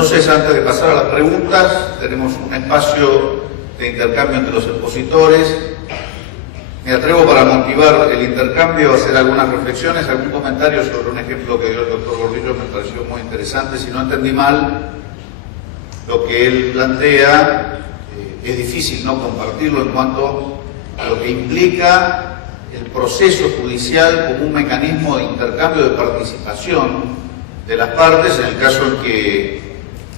Entonces, antes de pasar a las preguntas, tenemos un espacio de intercambio entre los expositores. Me atrevo, para motivar el intercambio, a hacer algunas reflexiones, algún comentario sobre un ejemplo que dio el doctor Gordillo. Me pareció muy interesante. Si no entendí mal lo que él plantea, es difícil no compartirlo en cuanto a lo que implica el proceso judicial como un mecanismo de intercambio de participación de las partes, en el caso en que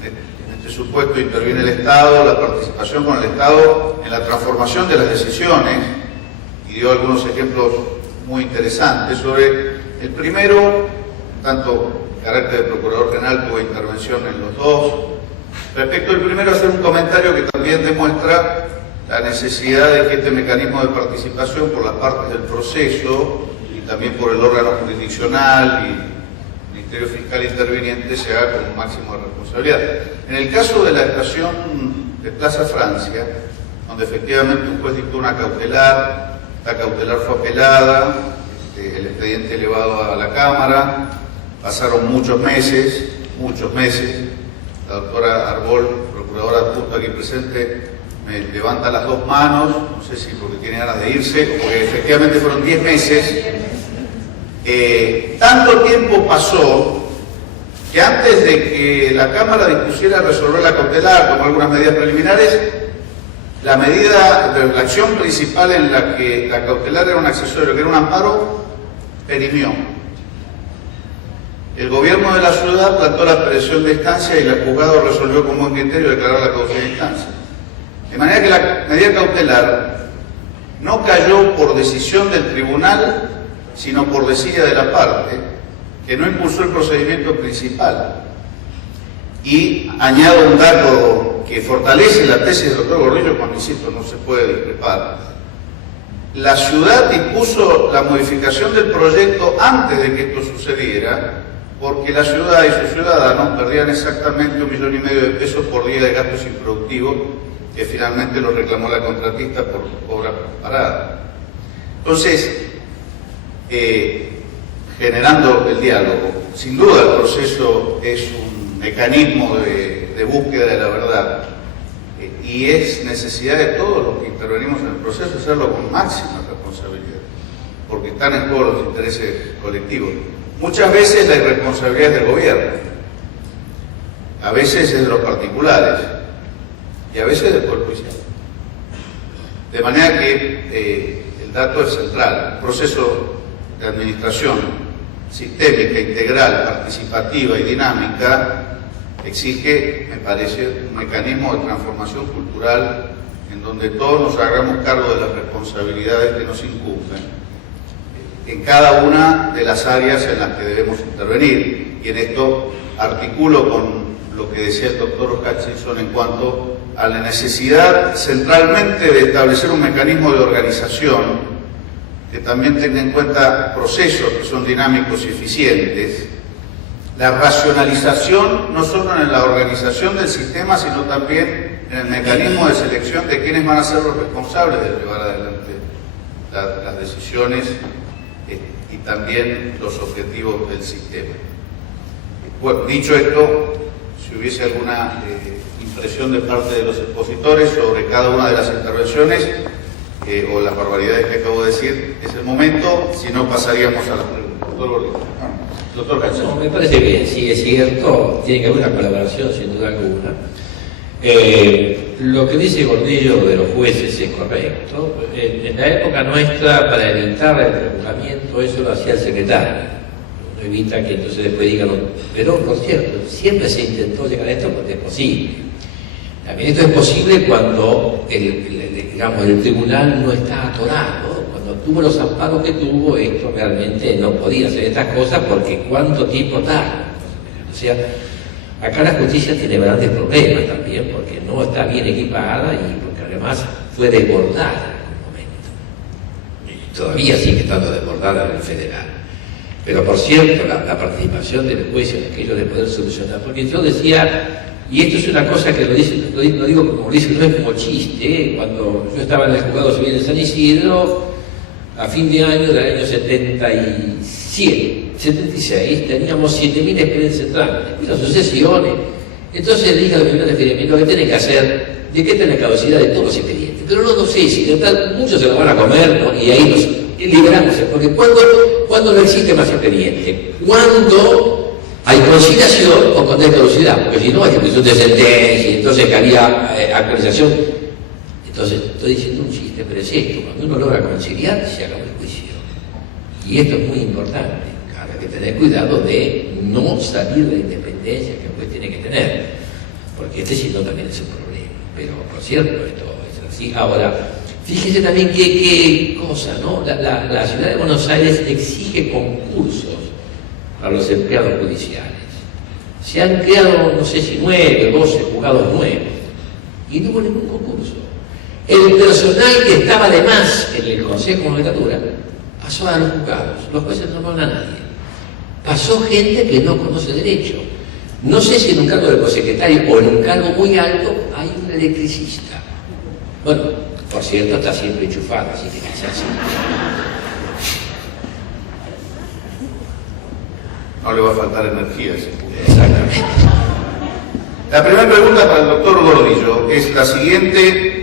en este supuesto interviene el Estado, la participación con el Estado en la transformación de las decisiones, y dio algunos ejemplos muy interesantes. Sobre el primero, tanto en carácter de Procurador General, tuve intervención en los dos. Respecto al primero, hacer un comentario que también demuestra la necesidad de que este mecanismo de participación por las partes del proceso y también por el órgano jurisdiccional y el Ministerio Fiscal interviniente se haga con un máximo de responsabilidad. En el caso de la estación de Plaza Francia, donde efectivamente un juez dictó una cautelar, la cautelar fue apelada, el expediente elevado a la Cámara, pasaron muchos meses, la doctora Arbol, procuradora adjunta aquí presente, me levanta las dos manos, no sé si porque tiene ganas de irse, o porque efectivamente fueron 10 meses. Tanto tiempo pasó que antes de que la Cámara dispusiera resolver la cautelar, como algunas medidas preliminares, la acción principal en la que la cautelar era un accesorio, que era un amparo, perimió. El gobierno de la ciudad plantó la presión de instancia y el juzgado resolvió con buen criterio declarar la causa de instancia. De manera que la medida cautelar no cayó por decisión del tribunal, sino por desidia de la parte, que no impulsó el procedimiento principal. Y añado un dato que fortalece la tesis del doctor Gordillo, cuando, insisto, no se puede discrepar. La ciudad dispuso la modificación del proyecto antes de que esto sucediera, porque la ciudad y sus ciudadanos perdían exactamente 1,5 millones de pesos por día de gastos improductivos, que finalmente lo reclamó la contratista por obra parada. Entonces, generando el diálogo, sin duda el proceso es un mecanismo de búsqueda de la verdad, y es necesidad de todos los que intervenimos en el proceso hacerlo con máxima responsabilidad, porque están en juego los intereses colectivos. Muchas veces la irresponsabilidad es del gobierno, a veces es de los particulares y a veces del Poder Judicial. De manera que el dato es central. Un proceso de administración sistémica, integral, participativa y dinámica exige, me parece, un mecanismo de transformación cultural en donde todos nos hagamos cargo de las responsabilidades que nos incumben en cada una de las áreas en las que debemos intervenir. Y en esto articulo con lo que decía el doctor Hutchinson en cuanto a la necesidad centralmente de establecer un mecanismo de organización que también tenga en cuenta procesos que son dinámicos y eficientes, la racionalización no solo en la organización del sistema, sino también en el mecanismo de selección de quienes van a ser los responsables de llevar adelante las decisiones y también los objetivos del sistema. Bueno, dicho esto, si hubiese alguna impresión de parte de los expositores sobre cada una de las intervenciones o las barbaridades que acabo de decir, es el momento, si no pasaríamos a las preguntas. Doctor Hutchinson. No, me parece que sí es cierto, tiene que haber una colaboración sin duda alguna. Lo que dice Gordillo de los jueces es correcto. En la época nuestra, para evitar el regulamiento, eso lo hacía el secretario. No evita que entonces después digan, pero por cierto, siempre se intentó llegar a esto porque es posible. También esto es posible cuando el tribunal no está atorado. Cuando tuvo los amparos que tuvo, esto realmente no podía hacer estas cosas porque cuánto tiempo tarda. O sea, acá la justicia tiene grandes problemas también porque no está bien equipada y porque además fue desbordada en algún momento. Y todavía sigue estando desbordada en el federal. Pero por cierto, la participación del juez en aquello de poder solucionar, porque yo decía, y esto es una cosa que lo digo como dice, no es como chiste, cuando yo estaba en el juzgado civil de San Isidro, a fin de año del año 76, teníamos 7.000 expedientes en trámite, las sucesiones, Entonces le dije a los primeros expedientes, lo que tienen que hacer, ¿de qué tiene la caducidad de todos los expedientes? Pero no sé si total, muchos se lo van a comer, ¿no? Y ahí nos liberamos, porque cuando no existe más expediente, cuando hay conciliación o cuando hay caducidad, porque si no hay ejecución de sentencia, entonces cabía actualización. Entonces estoy diciendo un chiste, pero es esto, cuando uno logra conciliar, se acaba el juicio. Y esto es muy importante, hay que tener cuidado de no salir de la independencia que el juez tiene que tener, porque si no también es un problema. Pero por cierto, esto es así. Ahora, fíjese también qué cosa, ¿no? La ciudad de Buenos Aires exige concursos para los empleados judiciales. Se han creado, no sé si 9, 12 juzgados nuevos, y no hubo ningún concurso. El personal que estaba de más en el Consejo de Magistratura pasó a los juzgados. Los jueces no pagan a nadie. Pasó gente que no conoce derecho. No sé si en un cargo de prosecretario o en un cargo muy alto hay un electricista. Bueno, por cierto, está siempre enchufado, así que quizás sí. No le va a faltar energía, si puede. Exactamente. La primera pregunta para el doctor Gordillo es la siguiente.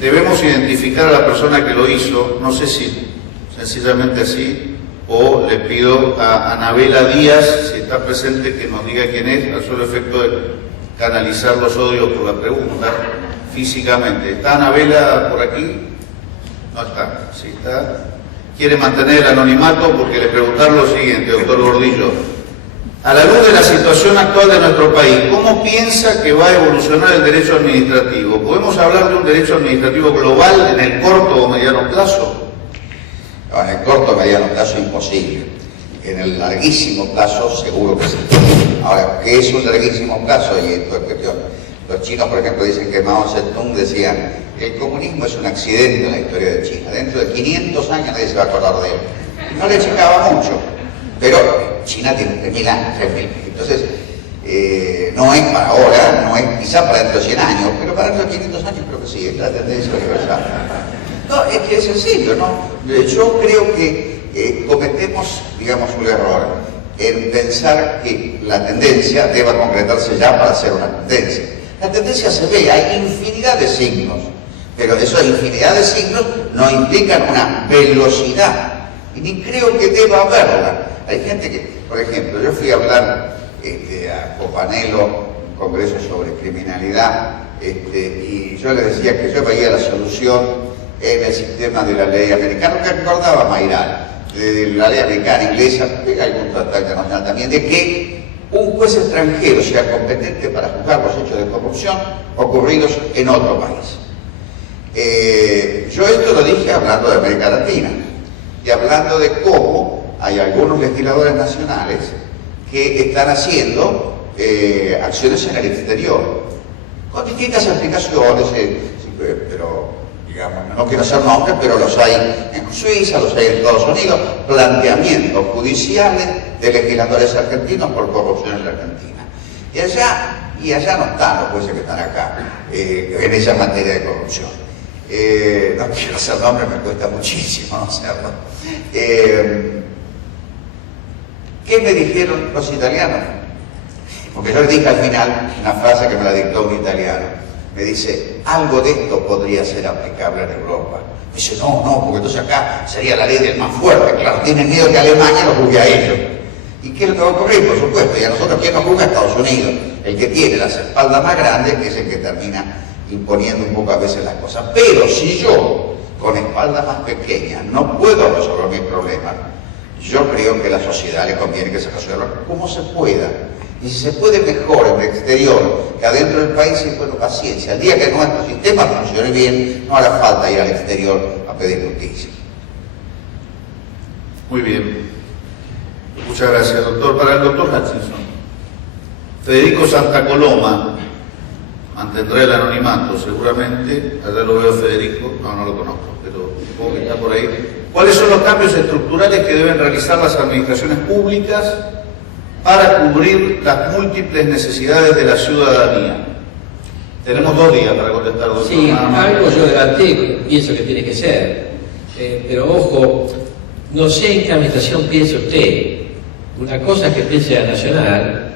Debemos identificar a la persona que lo hizo, no sé si sencillamente así, o le pido a Anabela Díaz, si está presente, que nos diga quién es, al solo efecto de canalizar los odios por la pregunta, físicamente. ¿Está Anabela por aquí? No está, sí está. Quiere mantener el anonimato porque le preguntaron lo siguiente, doctor Gordillo. A la luz de la situación actual de nuestro país, ¿cómo piensa que va a evolucionar el derecho administrativo? ¿Podemos hablar de un derecho administrativo global en el corto o mediano plazo? No, en el corto o mediano plazo imposible. En el larguísimo plazo seguro que sí. Ahora, ¿qué es un larguísimo plazo? Y esto es cuestión. Los chinos, por ejemplo, dicen que Mao Zedong decía, el comunismo es un accidente en la historia de China. Dentro de 500 años nadie se va a acordar de él. No le checaba mucho. Pero China tiene 3.000 años, 3.000. Entonces, no es para ahora, no es quizá para dentro de 100 años, pero para dentro de 500 años creo que sí, es la tendencia universal. No, es que es sencillo, ¿no? Yo creo que cometemos, digamos, un error en pensar que la tendencia deba concretarse ya para ser una tendencia. La tendencia se ve, hay infinidad de signos, pero esa infinidad de signos no implican una velocidad, y ni creo que deba haberla. Hay gente que, por ejemplo, yo fui a hablar a Copanelo, un congreso sobre criminalidad, y yo le decía que yo veía la solución en el sistema de la ley americana, que recordaba Mayral, de la ley americana, inglesa, de algún tratado internacional también, de que un juez extranjero sea competente para juzgar los hechos de corrupción ocurridos en otro país. Yo esto lo dije hablando de América Latina y hablando de cómo hay algunos legisladores nacionales que están haciendo acciones en el exterior, con distintas explicaciones, pero digamos, no quiero hacer nombres, pero los hay en Suiza, los hay en Estados Unidos, planteamientos judiciales de legisladores argentinos por corrupción en la Argentina. Y allá no están los jueces que están acá, en esa materia de corrupción. No quiero hacer nombres, me cuesta muchísimo no hacerlo. ¿Qué me dijeron los italianos? Porque yo le dije al final una frase que me la dictó un italiano. Me dice, algo de esto podría ser aplicable en Europa. Me dice, no, porque entonces acá sería la ley del más fuerte. Claro, tienen miedo que Alemania lo juzgue a ellos. ¿Y qué es lo que va a ocurrir? Por supuesto, y a nosotros, ¿quién nos juzga? Estados Unidos. El que tiene las espaldas más grandes es el que termina imponiendo un poco a veces las cosas. Pero si yo, con espaldas más pequeñas, no puedo resolver mis problemas, yo creo que a la sociedad le conviene que se resuelva como se pueda. Y si se puede mejor en el exterior que adentro del país, y bueno, paciencia. El día que nuestro sistema funcione bien, no hará falta ir al exterior a pedir justicia. Muy bien. Muchas gracias, doctor. Para el doctor Hutchinson. Federico Santa Coloma mantendrá el anonimato, seguramente. Allá lo veo, Federico. No lo conozco, pero supongo que está por ahí. ¿Cuáles son los cambios estructurales que deben realizar las administraciones públicas para cubrir las múltiples necesidades de la ciudadanía? Tenemos 2 días para contestar, doctor. Sí, algo yo adelanté, pienso que tiene que ser. Pero ojo, no sé en qué administración piensa usted. Una cosa es que piense la nacional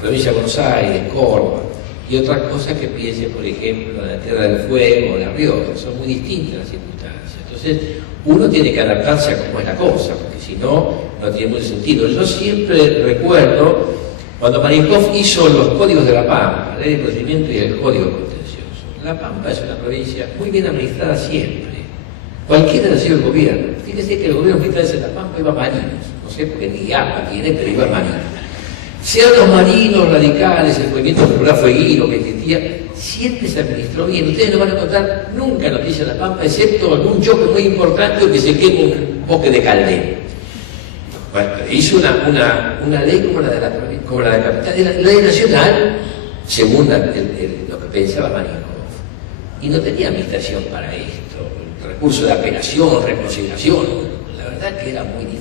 provincia de Buenos Aires, Córdoba, y otras cosas que piense, por ejemplo, en la Tierra del Fuego o La Rioja. Son muy distintas las circunstancias. Entonces, uno tiene que adaptarse a cómo es la cosa, porque si no, no tiene mucho sentido. Yo siempre recuerdo cuando Marinkov hizo los códigos de La Pampa, la ley de procedimiento y el código contencioso. La Pampa es una provincia muy bien administrada siempre. Cualquiera ha sido el gobierno. Fíjese que el gobierno que trae de La Pampa iba a marinos. No sé por qué ni APA tiene, pero iba a marinos. Sean los marinos radicales, el movimiento popular fueguino que existía, siempre se administró bien. Ustedes no van a encontrar nunca noticias de La Pampa, excepto algún choque muy importante o que se queme un bosque de Caldera. Bueno, hizo una ley como la de la capital, la ley nacional, según lo que pensaba Marinkov. Y no tenía administración para esto, recursos de apelación, reconsideración. La verdad que era muy difícil.